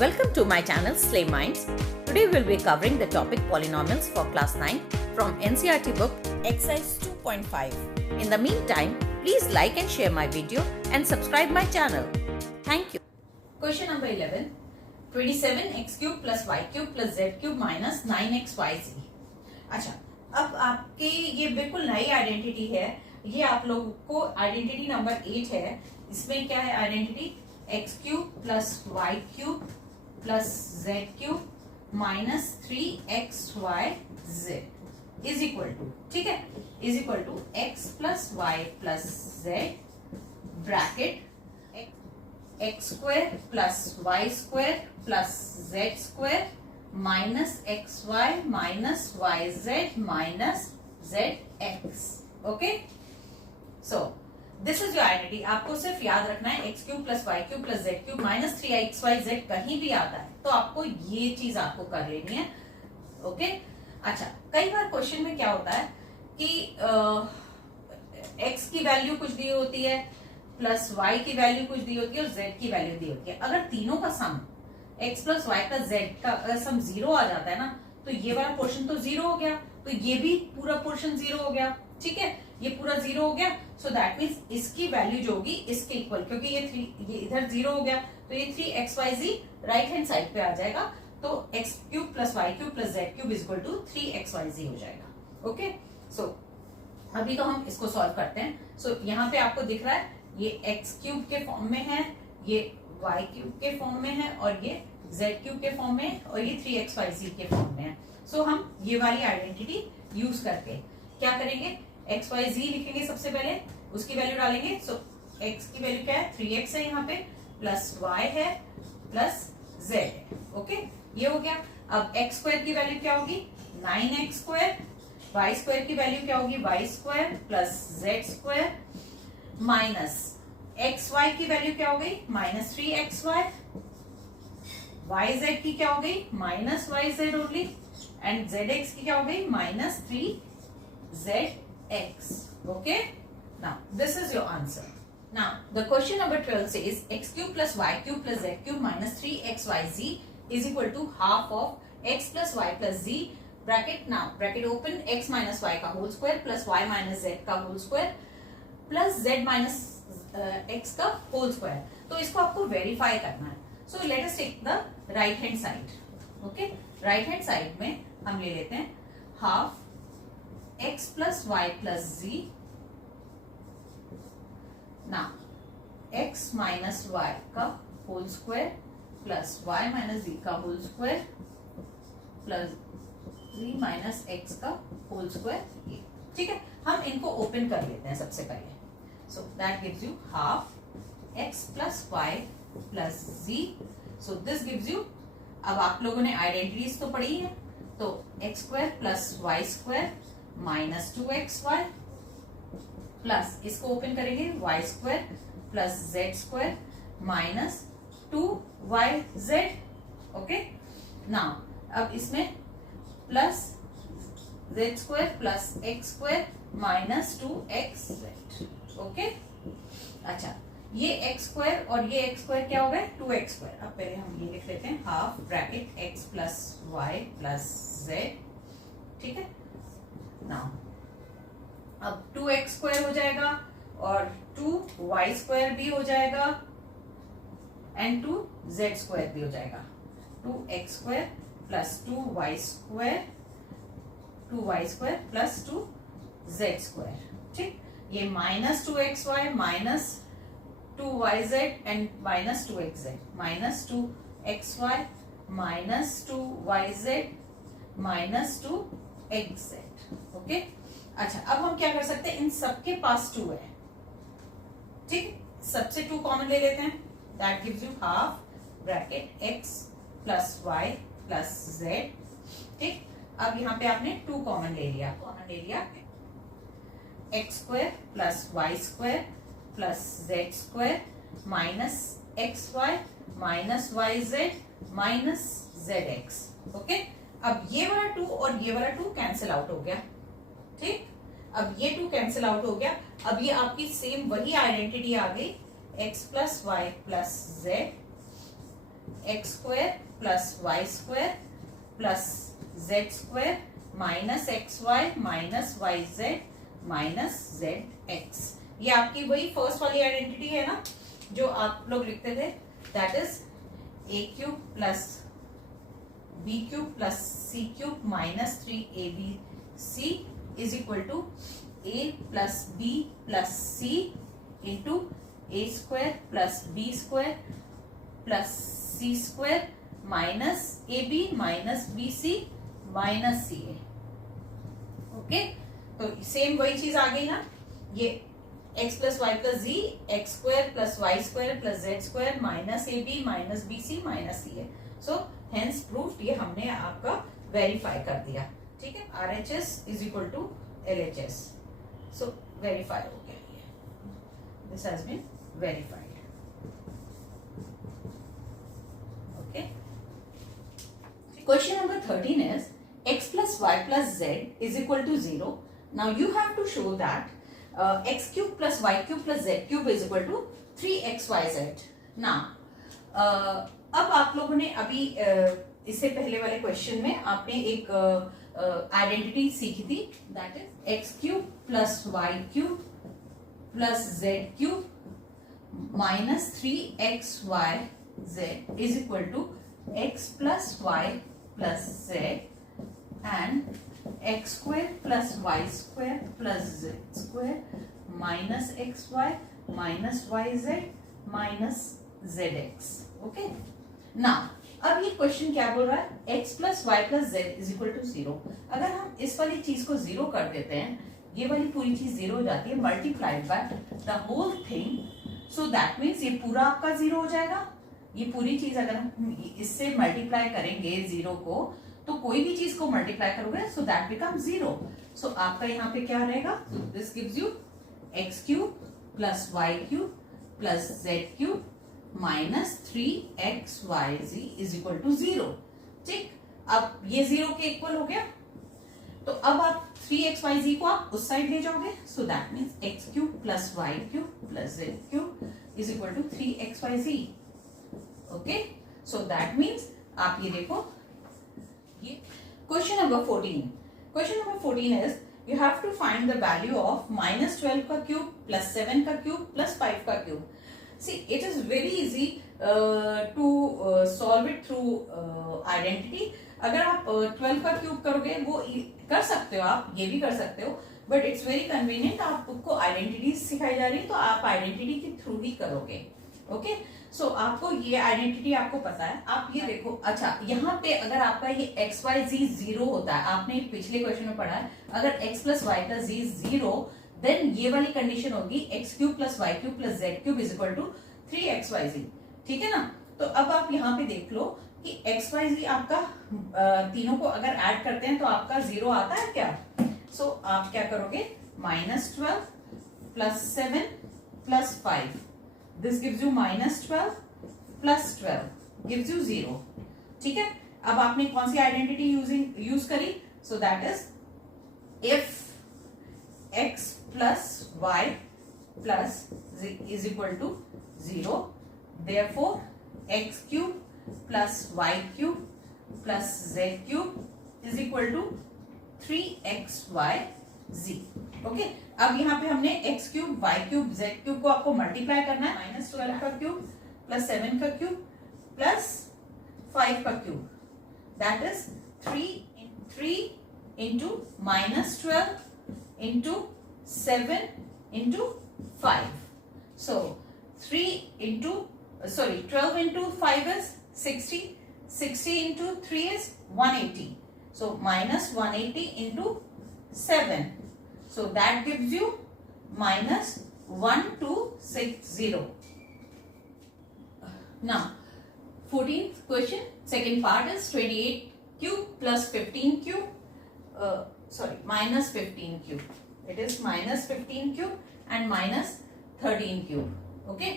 Welcome to my channel Slay Minds. Today we'll be covering the topic polynomials for class 9 from NCERT book exercise 2.5. In the meantime, please like and share my video and subscribe my channel. Thank you. Question number 11. 27x cube plus y cube plus z cube minus 9xyz. अच्छा, अब आपके ये बिल्कुल नई identity है. ये आप लोगों को आइडेंटिटी नंबर 8 है. इसमें क्या है identity? x cube plus y cube plus z cube minus 3xyz is equal to, ठीक है, is equal to x plus Y plus z bracket x square plus Y square plus z square minus x y minus y z minus z x. Okay, so this is your identity. आपको सिर्फ याद रखना है x cube plus Y cube plus Z cube minus 3xyz कहीं भी आता है तो आपको ये चीज आपको कर लेनी है. ओके, अच्छा, कई बार क्वेश्चन में क्या होता है कि एक्स की वैल्यू कुछ दी होती है प्लस वाई की वैल्यू कुछ दी होती है और जेड की वैल्यू दी होती है. अगर तीनों का sum x plus Y plus z का सम 0 आ जाता है ना, तो ये वाला पोर्शन तो 0 हो गया, तो ये भी पूरा पोर्शन 0 हो गया. ठीक है, ये पूरा 0 हो गया. सो दैट मीन्स इसकी वैल्यू जो होगी इसके इक्वल, क्योंकि ये इधर 0 हो गया तो ये 3xyz राइट हैंड साइड पे आ जाएगा. तो x cube plus Y cube plus Z cube is equal to 3xyz हो जाएगा. ओके, सो अभी तो हम इसको सॉल्व करते हैं. सो यहाँ पे आपको दिख रहा है ये x क्यूब के फॉर्म में है, ये y क्यूब के फॉर्म में है और ये z क्यूब के फॉर्म में और ये 3xyz के फॉर्म में है. सो हम ये वाली आइडेंटिटी यूज करके क्या करेंगे, xyz लिखेंगे सबसे पहले, उसकी वैल्यू डालेंगे. सो x की वैल्यू क्या है, 3x है यहाँ पे, प्लस y है प्लस z है. ओके, ये हो गया. अब x स्क्वायर की वैल्यू क्या होगी, 9x स्क्वायर. y स्क्वायर की वैल्यू क्या होगी, y square plus z square minus xy की वैल्यू क्या हो गई, माइनस 3xy. yz की क्या हो गई, minus yz only. And zx की क्या हो गई, minus 3zx. Okay, now this is your answer. Now the question number 12 says x cube plus y cube plus z cube minus 3xyz is equal to half of x plus y plus z bracket. Now bracket open, x minus y का whole square plus y minus z का whole square plus z minus x का whole square. तो इसको आपको verify करना है. So let us take the right hand side. Okay, right hand side में हम ले लेते हैं half x plus y plus z. Now x minus y का whole square plus y minus z का whole square plus z minus x का whole square. ये ठीक है, हम इनको ओपन कर लेते हैं सबसे पहले. So that gives you half x plus y plus z. So this gives you, अब आप लोगों ने आइडेंटिटीज तो पढ़ी है, तो x square plus Y square minus 2xy plus इसको ओपन करेंगे y square plus z square minus 2yz. Okay, now अब इसमें plus z square plus x square minus 2xz. Okay, अच्छा, ये x स्क्वायर और ये x स्क्वायर क्या हो गए, 2x स्क्वायर. अब पहले हम ये लिख लेते हैं half bracket x plus Y plus z. ठीक है, नाउ अब 2x स्क्वायर हो जाएगा और 2y स्क्वायर भी हो जाएगा एंड 2z स्क्वायर भी हो जाएगा. 2x square plus 2y square, 2y square plus 2z square. ठीक, ये minus 2xy minus 2yz and minus 2xz minus 2xy minus 2yz minus 2xz. Okay, अच्छा, अब हम क्या कर सकते हैं, इन सबके पास 2 है. ठीक, सबसे 2 कॉमन ले लेते हैं. That gives you half bracket x plus Y plus z. ठीक, अब यहाँ पे आपने 2 कॉमन ले लिया, x square plus Y square plus Z square minus x y minus y z minus z x. Okay, अब ये वाला 2 और ये वाला 2 कैंसिल आउट हो गया. ठीक, अब ये 2 कैंसिल आउट हो गया. अब ये आपकी सेम वही आइडेंटिटी आ गई, x plus Y plus z, x square plus Y square plus Z square minus x y minus y z minus z x. ये आपकी वही फर्स्ट वाली आइडेंटिटी है ना जो आप लोग लिखते थे, that is A cube plus B cube plus C cube minus 3ab is equal to A plus B plus C into A square plus B square plus C square minus A B minus B C minus C A. Okay, तो same वही चीज आ गई ना, ये X plus Y plus Z X square plus Y square plus Z square minus A B minus B C minus C A. So hence proofed, ये हमने आपका वेरीफाई कर दिया। ठीक है, R H S is equal to L H S. So verify हो गया, ये this has been verified. Okay. Question number 13 is x plus y plus z is equal to 0. Now you have to show that x cube plus y cube plus z cube is equal to 3xyz. Now अब आप लोगों ने अभी इससे पहले वाले question में आपने एक आइडेंटिटी सीखी थी, that is x cube plus Y cube plus z cube minus 3xyz is equal to x plus y plus z and x square plus y square plus z square minus xy minus yz minus zx. Okay, now अब ये question क्या बोल रहा है, x plus y plus z is equal to 0। अगर हम इस वाली चीज को 0 कर देते हैं, ये वाली पूरी चीज 0 हो जाती है, multiplied by the whole thing, so that means ये पूरा आपका 0 हो जाएगा। ये पूरी चीज अगर हम इससे मल्टीप्लाई करेंगे 0 को, तो कोई भी चीज को मल्टीप्लाई करोगे सो दैट बिकम 0। सो आपका यहाँ पे क्या रहेगा, this gives you X cube plus Y cube plus Z cube minus 3xyz is equal to 0। ठीक, अब ये 0 के इक्वल हो गया, तो अब आप 3xyz को आप उस साइड ले जाओगे, so that means X cube plus Y cube plus Z cube is equal to 3xyz। Okay, so that means आप ये देखो, ये question number 14। Question number 14 is you have to find the value of -12 का cube plus 7 का cube plus 5 का cube. See it is very easy to solve it through identity. अगर आप 12 का क्यूब करोगे वो कर सकते हो, आप ये भी कर सकते हो, बट इट्स वेरी कन्वीनियंट, आपको आइडेंटिटी सिखाई जा रही है तो आप आइडेंटिटी के थ्रू ही करोगे। ओके, सो आपको ये आइडेंटिटी आपको पता है, आप ये देखो। अच्छा, यहाँ पे अगर आपका ये एक्स वाई जी 0 होता है, आपने पिछले क्वेश्चन में पढ़ा है, अगर x plus Y plus Z 0, then ये वाली कंडीशन होगी X cube plus Y cube plus Z cube is equal to 3xyz। ठीक है ना, तो अब आप यहाँ पे देख लो कि xyz आपका तीनों को अगर ऐड करते हैं तो आपका 0 आता है क्या। सो आप क्या करोगे, -12 plus 7 plus 5, this gives you -12 plus 12 gives you 0। ठीक है, अब आपने कौन सी आइडेंटिटी यूज करी, so that is if x plus y plus z is equal to 0, therefore x cube plus y cube plus z cube is equal to 3xyz। Okay, अब यहाँ पे हमने x cube y cube z cube को आपको multiply करना है, -12 का cube plus 7 का क्यूब प्लस 5 का cube, that is 3 into -12 into 7 into 5। So 12 into 5 is 60, 60 into 3 is 180, so minus 180 into 7, so that gives you -1260. Now 14th question, second part is 28 cube plus 15 cube, minus 15 cube, it is minus 15 cube and minus 13 cube। Okay,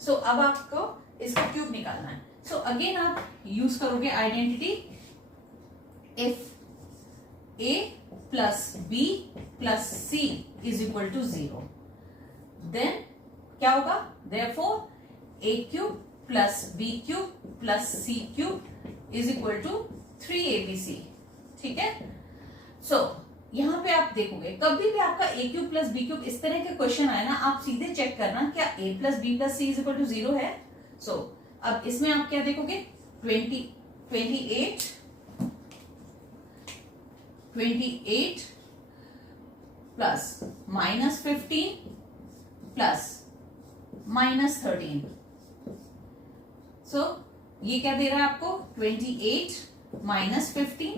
so अब आपको इसका cube निकालना है। So again आप use करोगे identity, if a plus b plus c is equal to 0, then क्या होगा, therefore a cube plus B cube plus C cube is equal to 3abc। ठीक है, सो यहाँ पे आप देखोगे कभी भी आपका ए क्यूब प्लस बी क्यूब इस तरह के क्वेश्चन आए ना, आप सीधे चेक करना क्या a plus B plus C is equal to 0 है। सो अब इसमें आप क्या देखोगे 28 प्लस -15 प्लस -13। सो ये क्या दे रहा है आपको 28 -15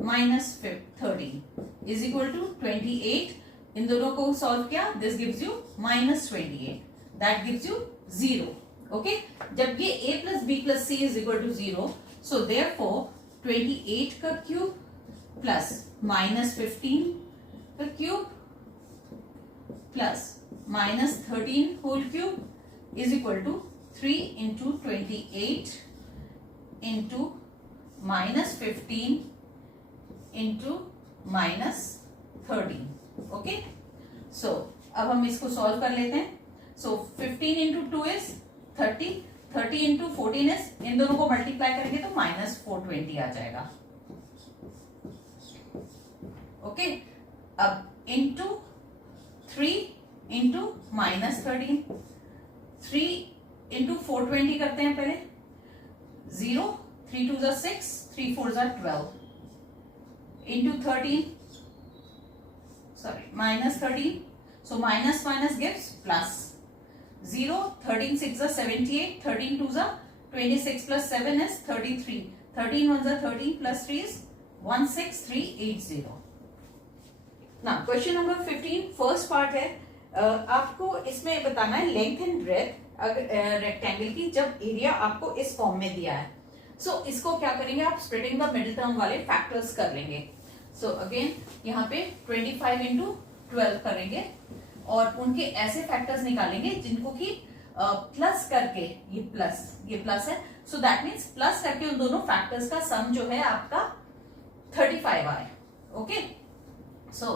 -13 इज इक्वल टू 28। इन दोनों को सॉल्व किया, this gives you -28, that gives you 0। Okay, जब ये a plus B plus C is equal to 0, so therefore 28 का क्यूब प्लस -15 का cube plus -13 whole cube is equal to 3 into 28 into -15 into -13। Okay, so अब हम इसको solve कर लेते हैं। So 15 into 2 is 30, 30 into 14 is, इन दोनों को मल्टीप्लाई करेंगे तो -420 आ जाएगा। ओके, अब इंटू 3 इंटू -13, 3 इंटू 420 करते हैं पहले, 0, 3 2 6, 3 4 12 into 13, sorry -13, so minus minus gives plus, 0, 13 6 78, 13 2 26 plus 7 is 33, 13 1 13 plus 3 is 16380। now question number 15 first part है। आपको इसमें बताना है लेंथ एंड ब्रेथ रेक्टेंगल की जब एरिया आपको इस फॉर्म में दिया है। सो इसको क्या करेंगे आप स्प्लिटिंग द मिडिल टर्म वाले फैक्टर्स कर लेंगे। सो अगेन यहाँ पे 25 इंटू 12 करेंगे और उनके ऐसे फैक्टर्स निकालेंगे जिनको कि प्लस करके, ये प्लस है, सो दैट मीन्स प्लस करके उन दोनों फैक्टर्स का सम जो है आपका 35 आए। ओके, सो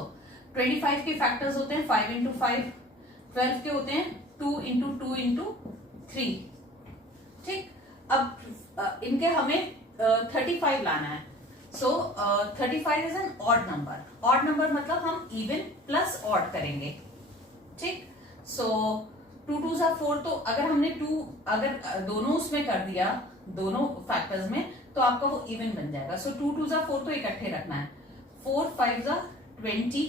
25 के फैक्टर्स होते हैं 5 इंटू 5, 12 के होते हैं 2 इंटू 2 इंटू 3। ठीक, अब इनके हमें 35 लाना है। सो 35 is an odd number. Odd number मतलब हम इवन प्लस ऑड करेंगे। ठीक, सो 2 2 4, तो अगर हमने 2 अगर दोनों उसमें कर दिया, दोनों फैक्टर्स में, तो आपका वो इवन बन जाएगा। सो 2 2 4 तो इकट्ठे रखना है, 4 5 20,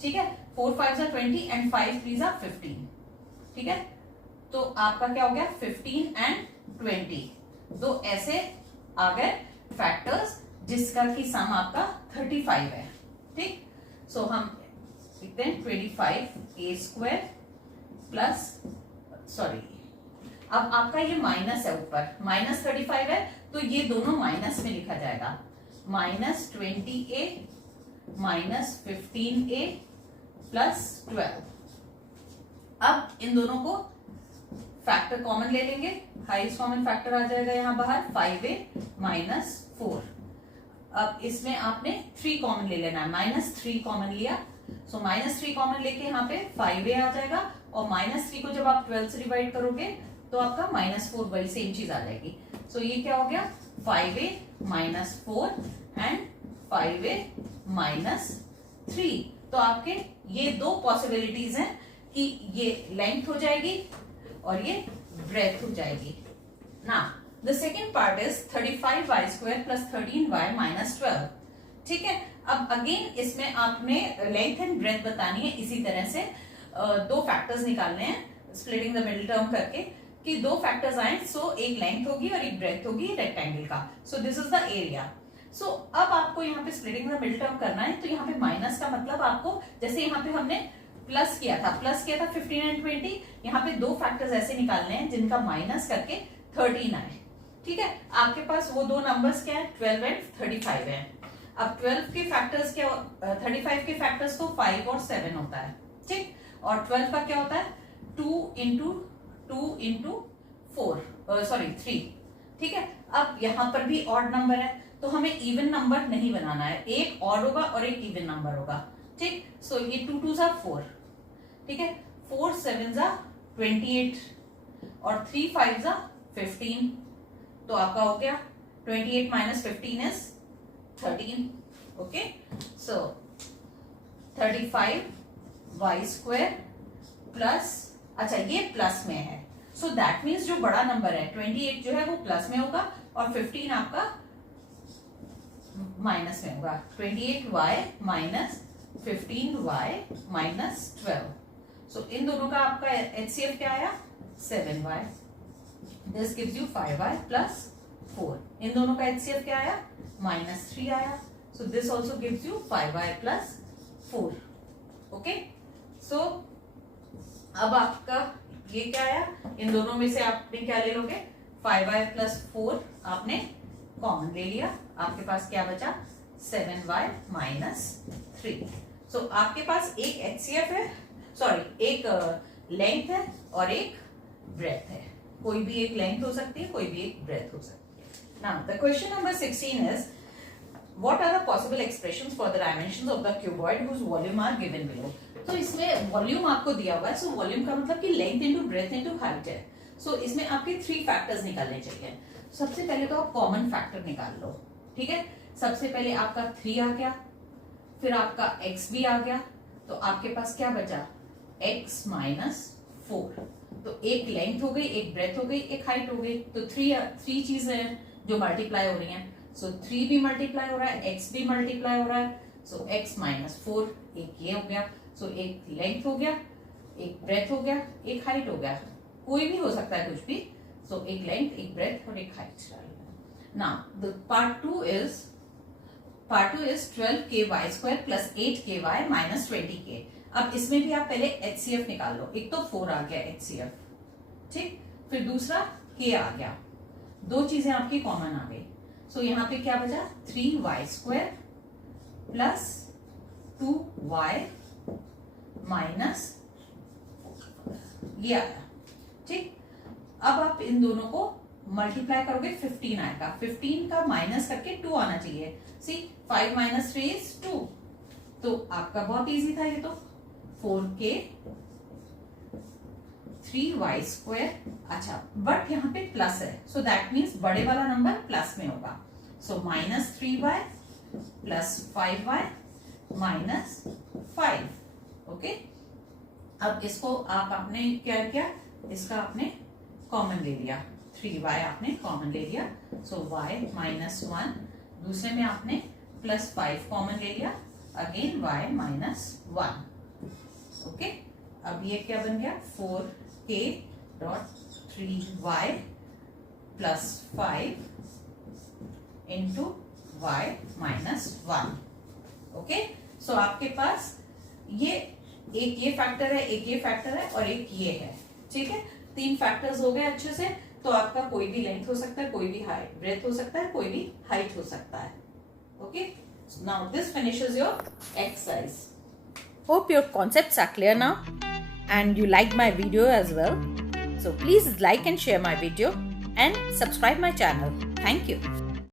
ठीक है, 4 5 20 एंड 5 3 15। ठीक है, तो आपका क्या हो गया 15 एंड 20, दो ऐसे आ गए फैक्टर्स जिसका की सम आपका 35 है। ठीक, सो हम लिखते हैं 25a² प्लस, सॉरी अब आपका ये माइनस है, ऊपर -35 है तो ये दोनों माइनस में लिखा जाएगा, -20a -15a प्लस 12। अब इन दोनों को फैक्टर कॉमन ले लेंगे, हाईएस्ट कॉमन फैक्टर आ जाएगा यहाँ बाहर 5a -4। अब इसमें आपने 3 कॉमन ले लेना है, -3 कॉमन लिया, सो -3 कॉमन लेके यहाँ पे 5a आ जाएगा और -3 को जब आप 12 से डिवाइड करोगे तो आपका -4 वही सेम चीज आ जाएगी। सो ये क्या हो गया 5a -4 एंड 5a -3। तो आपके ये दो पॉसिबिलिटीज हैं कि ये लेंथ हो जाएगी और ये ब्रेथ हो जाएगी ना। The second part is 35y² plus 13y -12। ठीक है, अब अगेन इसमें आपने लेंथ एंड ब्रेथ बतानी है, इसी तरह से दो फैक्टर्स निकालने हैं स्प्लिटिंग द मिडिल टर्म करके कि दो फैक्टर्स आए, सो एक लेंथ होगी और एक ब्रेथ होगी रेक्टेंगल का। So this is the area. So अब आपको यहाँ पे स्प्लिटिंग द मिडिल टर्म करना है, तो यहाँ पे माइनस का मतलब आपको, जैसे यहाँ पे हमने प्लस किया था 15 एंड 20, यहाँ पे दो फैक्टर्स ऐसे निकालने हैं जिनका माइनस करके 13 आए। ठीक है, आपके पास वो दो नंबर्स क्या है 12 एंड 35 है। अब 12 के फैक्टर्स क्या, 35 के फैक्टर्स तो 5 और 7 होता है। ठीक, और 12 का क्या होता है 2 इंटू 4, सॉरी 3। ठीक है, अब यहाँ पर भी ऑड नंबर है तो हमें इवन नंबर नहीं बनाना है, एक ऑड होगा और एक इवन नंबर होगा। ठीक, सो ये 2 2 4, ठीक है, 4 7 28 और 3 5 15, तो आपका हो गया 28 minus 15 is 13. Okay, so 35 Y square plus, अच्छा ये प्लस में है, सो दैट मीन्स जो बड़ा नंबर है 28 जो है वो प्लस में होगा और 15 आपका माइनस में होगा. 28y minus 15y minus 12. सो इन दोनों का आपका HCF क्या आया? 7y. This gives you 5y plus 4. इन दोनों का HCF क्या आया? माइनस 3 आया. So this also gives you 5y plus 4. Okay, so अब आपका ये क्या आया? इन दोनों में से आपने क्या ले लोगे? 5y प्लस 4 आपने कॉमन ले लिया. आपके पास क्या बचा? 7y minus 3. सो आपके पास एक HCF है, सॉरी एक लेंथ है और एक ब्रेथ है. कोई भी एक लेंथ हो सकती है, कोई भी एक ब्रेथ हो सकती है. Now the question number 16 is what are the possible expressions for the dimensions of the cuboid whose volume are given below. तो इसमें वॉल्यूम आपको दिया हुआ है. सो वॉल्यूम का मतलब कि length into breadth into height है. सो इसमें आपके 3 फैक्टर्स निकालने चाहिए. सबसे पहले तो आप कॉमन फैक्टर निकाल लो. ठीक है, सबसे पहले आपका 3 आ गया, फिर आपका x भी आ गया, तो आपके पास क्या बचा? x minus 4. तो एक लेंथ हो गई, एक ब्रेथ हो गई, एक हाइट हो गई. तो 3 चीजें हैं जो मल्टीप्लाई हो रही हैं. सो 3 भी मल्टीप्लाई हो रहा है, x भी मल्टीप्लाई हो रहा है. सो x माइनस 4, एक ये हो गया. सो एक लेंथ हो गया, एक ब्रेथ हो गया, एक हाइट हो गया. कोई भी हो सकता है कुछ भी. सो एक लेंथ, एक ब्रेथ और एक height. Now the part 2 is 12ky square plus 8ky minus 20k. अब इसमें भी आप पहले HCF निकाल लो. एक तो 4 आ गया HCF, ठीक, फिर दूसरा k आ गया. 2 चीजें आपकी कॉमन आ गई. सो यहाँ पे क्या बचा? 3y square plus 2y minus ये आया. ठीक, अब आप इन दोनों को मल्टीप्लाई करोगे, 15 आएगा. 15 का माइनस करके 2 आना चाहिए. सी 5 माइनस 3 इज 2. तो आपका बहुत इजी था ये तो. 4k 3y square. अच्छा, बट यहाँ पे प्लस है, सो दैट मीन्स बड़े वाला नंबर प्लस में होगा. So minus 3y plus 5y minus 5. Okay, अब इसको आप आपने क्या किया? इसका आपने कॉमन ले लिया. 3y आपने कॉमन ले लिया. सो y माइनस 1. दूसरे में आपने प्लस 5 कॉमन ले लिया. Again y minus 1. ओके, अब ये क्या बन गया? 4k dot 3y plus 5 into y minus 1. Okay, so आपके पास ये एक ये फैक्टर है, एक ये फैक्टर है और एक ये है. ठीक है, 3 फैक्टर्स हो गए अच्छे से. तो आपका कोई भी लेंथ हो सकता है, कोई भी हाइट ब्रेथ हो सकता है, कोई भी हाइट हो सकता है. Okay, now this finishes your exercise. Hope your concepts are clear now and you liked my video as well. So please like and share my video and subscribe my channel. Thank you.